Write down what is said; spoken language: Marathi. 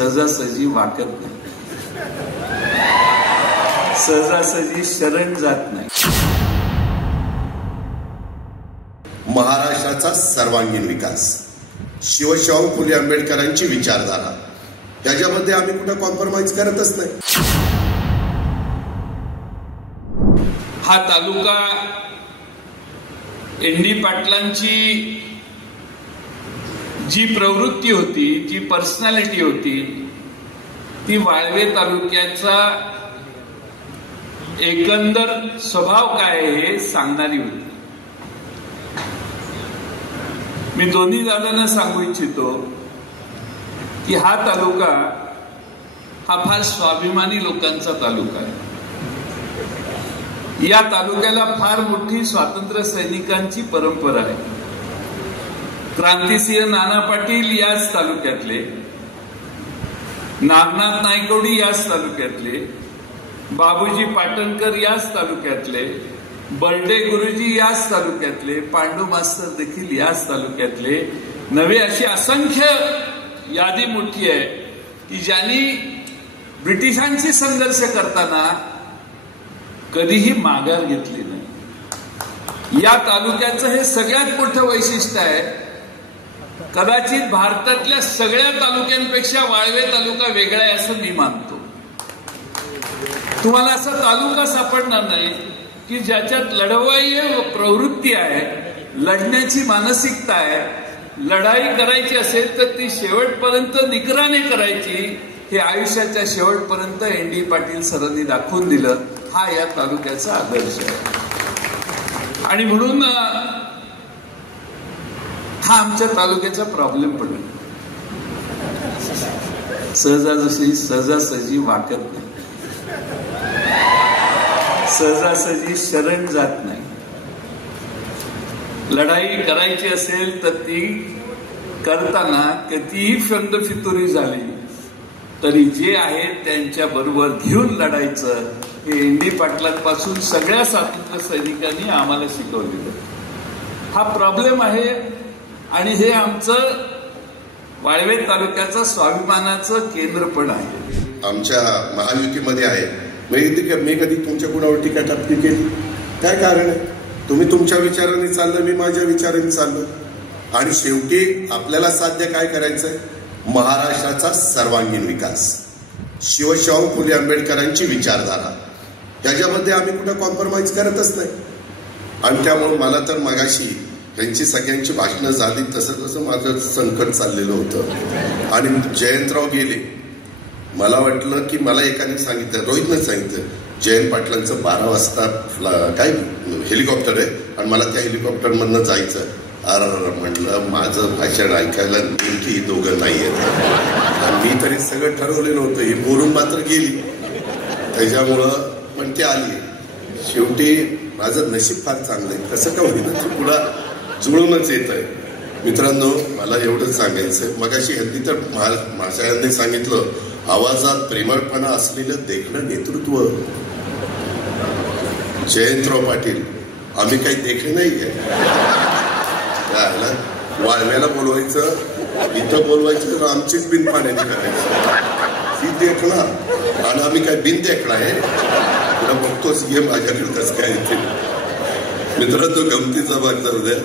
सहजासहजी वाकत नाही, सहजासहजी शरण जात नाही. महाराष्ट्राचा सर्वांगीण विकास, शिवशाहू फुले आंबेडकरांची विचारधारा, त्याच्यामध्ये आम्ही कुठं कॉम्प्रोमाइज करतच नाही. हा तालुका एन.डी. पाटलांची जी प्रवृत्ती होती, जी पर्सनॅलिटी होती, ती वाळवे तालुक्याचा एकंदर स्वभाव काय हे सांगणारी होती. मी दोन्ही दादांना सांगू इच्छितो की हा तालुका हा फार स्वाभिमानी लोकांचा तालुका आहे. या तालुक्याला फार मोठी स्वातंत्र्य सैनिकांची परंपरा आहे. क्रांतिसिंह नाना पाटील याच तालुक्यातले, नागनाथ नायकवडी याच तालुक्यातले, बाबूजी पाटणकर याच तालुक्यातले, बर्डे गुरुजी याच तालुक्यातले, पांडू मास्तर देखील याच तालुक्यातले नवे, अशी असंख्य यादी मोठी आहे की ज्यांनी ब्रिटिशांशी संघर्ष करताना कधीही माघार घेतली नाही. या तालुक्याचं हे सगळ्यात मोठं वैशिष्ट्य आहे. कदाचित भारतातल्या सगळ्या तालुक्यांपेक्षा वाळवे तालुका वेगळा आहे असं मी मानतो. तुम्हाला असा तालुका सापडणार नाही की ज्याच्यात लढवाई प्रवृत्ती आहे, लढण्याची मानसिकता आहे. लढाई करायची असेल तर ती शेवटपर्यंत निकराने करायची, हे आयुष्याच्या शेवटपर्यंत एन.डी. पाटील सरांनी दाखवून दिलं. हा या तालुक्याचा आदर्श आहे आणि म्हणून हा आमच्या तालुक्याचा प्रॉब्लेम पण आहे. सहजासहजी वाकत नाही, सहजासहजी शरण जात नाही. लढाई करायची असेल तर ती करताना कितीही फंदफितुरी झाली तरी जे आहे त्यांच्या बरोबर घेऊन लढायचं, हे एन.डी. पाटलांपासून सगळ्या स्वातंत्र्य सैनिकांनी आम्हाला शिकवलेलं. हा प्रॉब्लेम आहे आणि हे आमचं वाळवे तालुक्याचं स्वाभिमानाचं केंद्र पण आहे. आमच्या महायुतीमध्ये आहे. मी कधी तुमच्या कुणावर टीका टापणी केली? काय कारण आहे? तुम्ही तुमच्या विचाराने चाललं, मी माझ्या विचाराने चाललो आणि शेवटी आपल्याला साध्य काय करायचंय? महाराष्ट्राचा सर्वांगीण विकास, शिवशाहू फुले आंबेडकरांची विचारधारा, त्याच्यामध्ये आम्ही कुठं कॉम्प्रोमाइज करतच नाही. आणि त्यामुळे मला तर मगाशी त्यांची सगळ्यांची भाषणं झाली तसं तसं माझं संकट चाललेलं होतं आणि जयंतराव गेले. मला वाटलं की मला एकाने सांगितलं, रोहितनं सांगितलं, जयंत पाटलांचं 12 वाजता काय हेलिकॉप्टर आहे आणि मला त्या हेलिकॉप्टरमधनं जायचं. म्हटलं माझं भाषण ऐकायला नेमकी ही दोघं नाही आहेत आणि मी तरी सगळं ठरवलेलं होतं. हे बोलून मात्र गेली, त्याच्यामुळं पण ती आली. शेवटी माझं नशीब फार चांगलं आहे, कसं का होईना ते पुढं जुळूनच येत आहे. मित्रांनो, मला एवढंच सांगायचं, मगाशी हल्ली तर महाशयांनी सांगितलं, आवाजात प्रेमळपणा असलेलं देखणं नेतृत्व. जयंतराव पाटील, आम्ही काही देखणे नाही आहे. वाळव्याला बोलवायचं, इथं बोलवायचं तर आमचीच बिन पाण्याने करायचं. ती देखणार आणि आम्ही काय बिन देखणं आहे? तुला बघतोच, घे माझ्याकडे कसं काय. मित्रांनो, गमतीचा भाग जाऊ द्या.